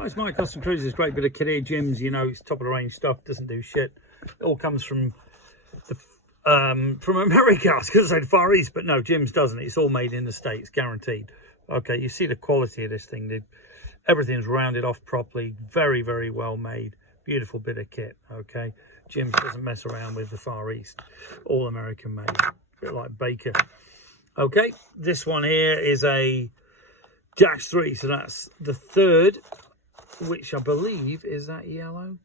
Oh, it's my Custom Cruisers, great bit of kit here. Jim's, you know, it's top of the range stuff, doesn't do shit. It all comes from America. I was going to say the Far East, but no, Jim's doesn't. It's all made in the States, guaranteed. Okay, you see the quality of this thing. Everything's rounded off properly, very, very well made. Beautiful bit of kit, okay? Jim's doesn't mess around with the Far East. All American made, a bit like Baker. Okay, this one here is a -3, so that's the third, which I believe is that yellow,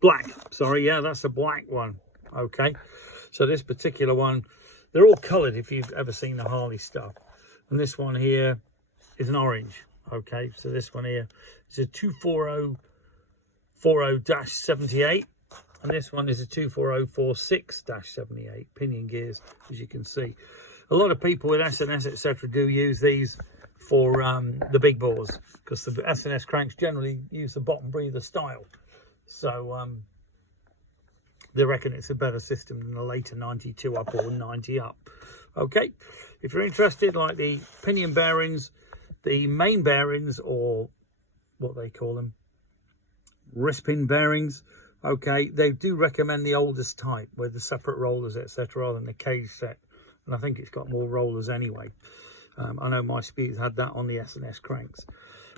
black. Sorry, yeah, that's a black one. Okay, so this particular one, they're all coloured if you've ever seen the Harley stuff, and this one here is an orange. Okay, so this one here is a 24040-78, and this one is a 24046-78 pinion gears, as you can see. A lot of people with S&S, etc., do use these for the big bores, because the S&S cranks generally use the bottom breather style. So they reckon it's a better system than the later 92 up or 90 up. Okay, if you're interested, like the pinion bearings, the main bearings, or what they call them, wrist pin bearings, okay, they do recommend the oldest type with the separate rollers, etc., rather than the cage set. And I think it's got more rollers anyway. I know my Speed's had that on the S&S cranks.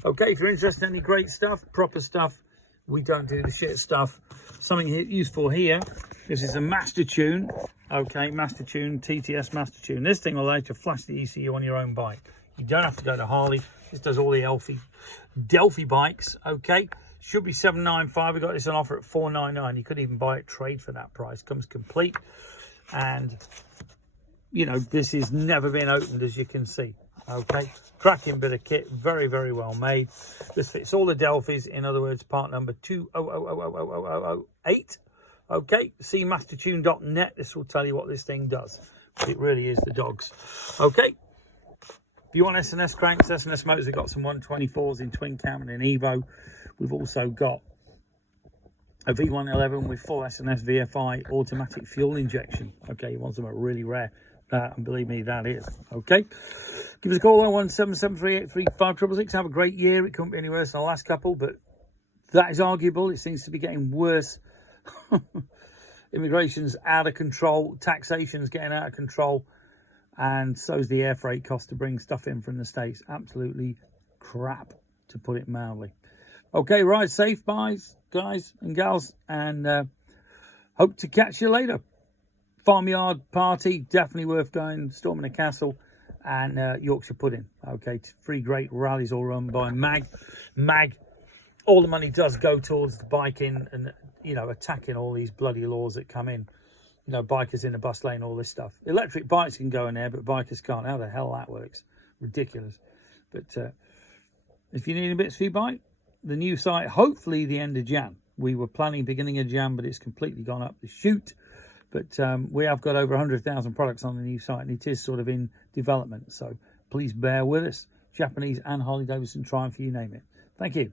Okay, if you're interested in any great stuff, proper stuff, we don't do the shit stuff. Something useful here, this is a Master Tune. Okay, Master Tune, TTS Master Tune. This thing will allow you to flash the ECU on your own bike. You don't have to go to Harley. This does all the Delphi bikes. Okay, should be $795. We got this on offer at $499. You could even buy it trade for that price. Comes complete, and you know, this has never been opened, as you can see. Okay, cracking bit of kit, very, very well made. This fits all the Delphis, in other words, part number 2000008. Okay, see mastertune.net. This will tell you what this thing does. It really is the dogs. Okay, if you want S&S cranks, S&S motors, they've got some 124s in twin cam and an Evo. We've also got a V111 with full S&S VFI automatic fuel injection. Okay, you want something really rare. And believe me, that is. Okay, give us a call on 01773835666. Have a great year. It couldn't be any worse than the last couple, but that is arguable. It seems to be getting worse. Immigration's out of control, taxation's getting out of control, and so's the air freight cost to bring stuff in from the States. Absolutely crap, to put it mildly. Okay, ride safe, guys and gals, and hope to catch you later. Farmyard party, definitely worth going. Storming the Castle and Yorkshire Pudding. Okay, 3 great rallies all run by Mag. All the money does go towards the biking and, you know, attacking all these bloody laws that come in. You know, bikers in the bus lane, all this stuff. Electric bikes can go in there, but bikers can't. How the hell that works? Ridiculous. But if you need any bits for your bike, the new site, hopefully the end of Jan. We were planning beginning of Jan, but it's completely gone up the chute. But we have got over 100,000 products on the new site, and it is sort of in development. So please bear with us. Japanese and Harley Davidson Triumph, you name it. Thank you.